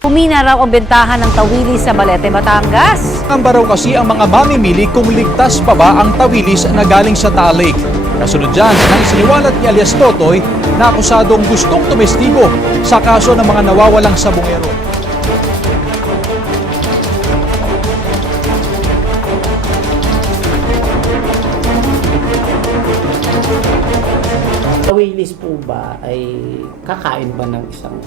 Humina raw ang bentahan ng tawilis sa Balete, Batangas. Amba raw kasi ang mga mamimili kung ligtas pa ba ang tawilis na galing sa Taal Lake. Kasunod dyan, nang siniwalat ni alias Totoy na akusadong gustong tumestigo sa kaso ng mga nawawalang sabungero. Tawilis po ba ay kakain ba ng isang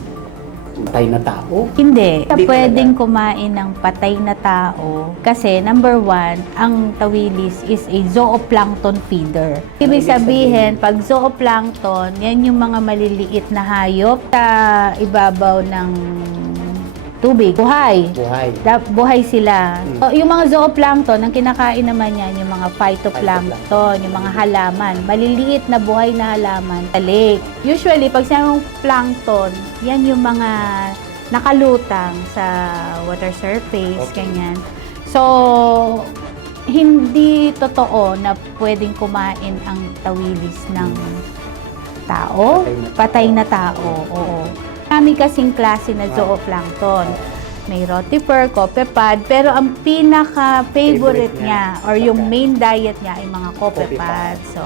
matay na tao? Hindi. Hindi pwedeng talaga. kumain ng patay na tao kasi number one, ang tawilis is a zooplankton feeder. Ibig sabihin, pag zooplankton, yan yung mga maliliit na hayop sa ibabaw ng tubig. Buhay. Buhay. Da- buhay sila. Mm. So, yung mga zooplankton, ang kinakain naman yan, yung mga phytoplankton, yung mga halaman. Maliliit na buhay na halaman sa lake. Usually, pag sinabing plankton, yan yung mga nakalutang sa water surface, Okay. ganyan. So, hindi totoo na pwedeng kumain ang tawilis ng tao, Patay na patay na tao. Oo. Kami kasing klase na zooplankton. May rotifer, copepad, pero ang pinaka-favorite Favorite niya niya, or yung main diet niya ay mga copepads. So,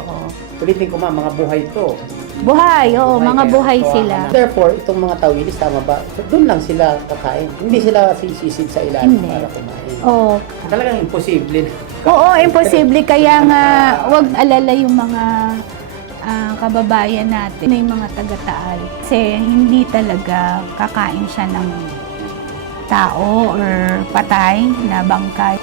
Ulitin ko ma, mga buhay to. buhay, oo, mga buhay So, sila. ano, Therefore, itong mga tawilis, tama ba? Doon lang sila kakain. Hindi sila sisisid sa ilalim Hindi. para kumain. Oo. Talagang imposible. Oo, imposible. Kaya nga, wag alala yung mga ah, kababayan natin, may mga taga-taal. Kasi hindi talaga kakain siya ng tao or patay na bangkay.